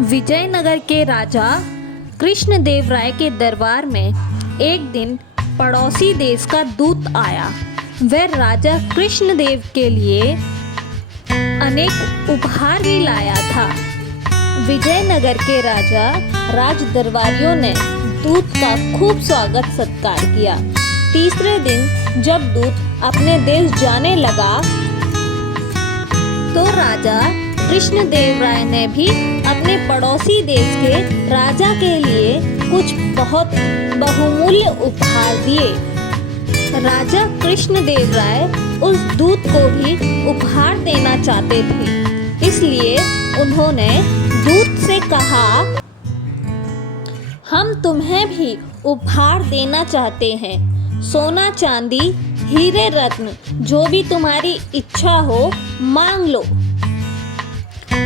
विजयनगर के राजा कृष्णदेव राय के दरबार में एक दिन पड़ोसी देश का दूत आया। वह राजा कृष्णदेव के लिए अनेक उपहार भी लाया था। विजयनगर के राजा राज दरबारियों ने दूत का खूब स्वागत सत्कार किया। तीसरे दिन जब दूत अपने देश जाने लगा तो राजा कृष्णदेव राय ने भी अपने पड़ोसी देश के राजा के लिए कुछ बहुत बहुमूल्य उपहार दिए। राजा कृष्णदेव राय उस दूत को भी उपहार देना चाहते थे, इसलिए उन्होंने दूत से कहा, हम तुम्हें भी उपहार देना चाहते हैं। सोना चांदी हीरे रत्न जो भी तुम्हारी इच्छा हो मांग लो।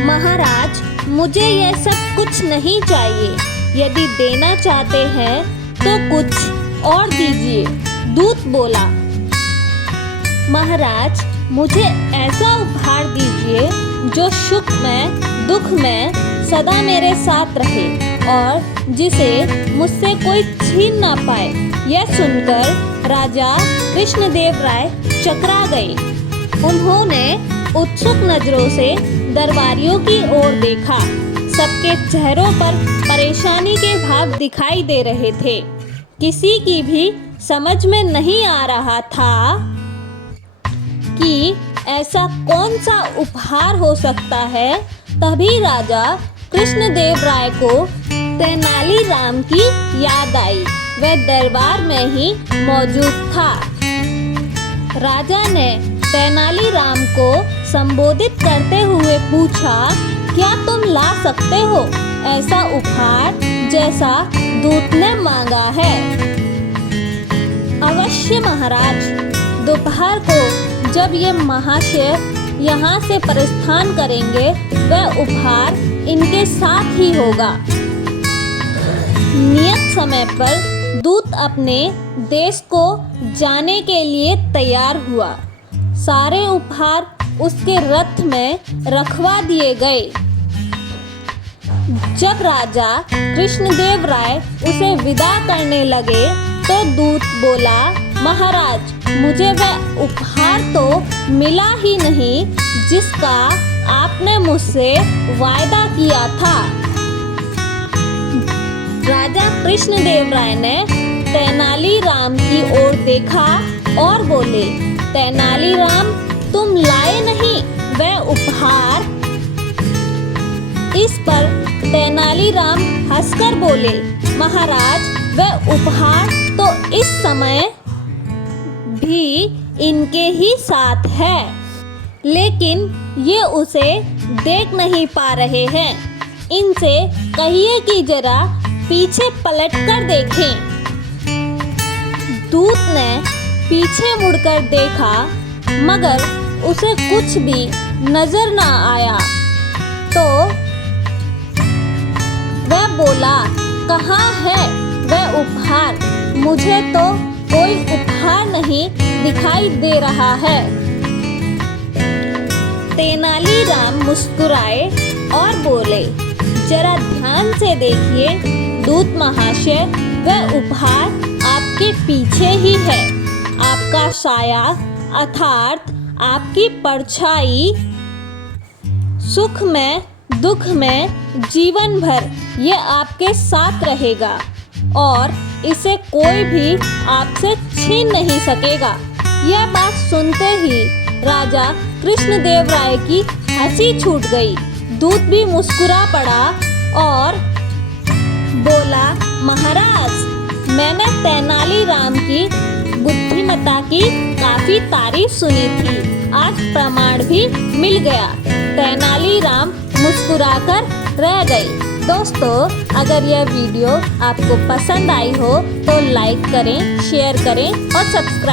महाराज, मुझे यह सब कुछ नहीं चाहिए। यदि देना चाहते हैं तो कुछ और दीजिए। दूत बोला, महाराज, मुझे ऐसा उपहार दीजिए जो सुख में दुख में सदा मेरे साथ रहे और जिसे मुझसे कोई छीन ना पाए। यह सुनकर राजा कृष्णदेव राय चकरा गए। उन्होंने उत्सुक नजरों से दरबारियों की ओर देखा। सबके चेहरों पर परेशानी के भाव दिखाई दे रहे थे। किसी की भी समझ में नहीं आ रहा था कि ऐसा कौन सा उपहार हो सकता है। तभी राजा कृष्णदेव राय को तेनालीराम की याद आई। वह दरबार में ही मौजूद था। राजा ने तेनालीराम को संबोधित करते हुए पूछा, क्या तुम ला सकते हो ऐसा उपहार जैसा दूत ने मांगा है? अवश्य महाराज। दोपहर को जब ये महाशय यहाँ से प्रस्थान करेंगे वह उपहार इनके साथ ही होगा। नियत समय पर दूत अपने देश को जाने के लिए तैयार हुआ। सारे उपहार उसके रथ में रखवा दिए गए। जब राजा कृष्णदेव राय उसे विदा करने लगे तो दूत बोला, महाराज, मुझे वह उपहार तो मिला ही नहीं जिसका आपने मुझसे वायदा किया था। राजा कृष्णदेव राय ने तेनालीराम की ओर देखा और बोले, तेनालीराम, तुम लाए नहीं वह उपहार? इस पर तेनालीराम हंसकर बोले, महाराज, वह उपहार तो इस समय भी इनके ही साथ है, लेकिन ये उसे देख नहीं पा रहे हैं। इनसे कहिए कि जरा पीछे पलट कर देखें। दूत ने पीछे मुड़कर देखा मगर उसे कुछ भी नजर ना आया। तो वह बोला, कहाँ है वह उपहार? मुझे तो कोई उपहार नहीं दिखाई दे रहा है। तेनालीराम मुस्कुराए और बोले, जरा ध्यान से देखिए दूत महाशय, वह उपहार आपके पीछे ही है। आपका साया अर्थात आपकी परछाई सुख में दुख में जीवन भर ये आपके साथ रहेगा और इसे कोई भी आपसे छीन नहीं सकेगा। यह बात सुनते ही राजा कृष्णदेव राय की हंसी छूट गई। दूत भी मुस्कुरा पड़ा और बोला, महाराज, मैंने तेनालीराम की बुद्धिमत्ता की काफी तारीफ सुनी थी। आज प्रमाण भी मिल गया। तेनालीराम मुस्कुराकर रह गई। दोस्तों, अगर यह वीडियो आपको पसंद आई हो तो लाइक करें, शेयर करें और सब्सक्राइब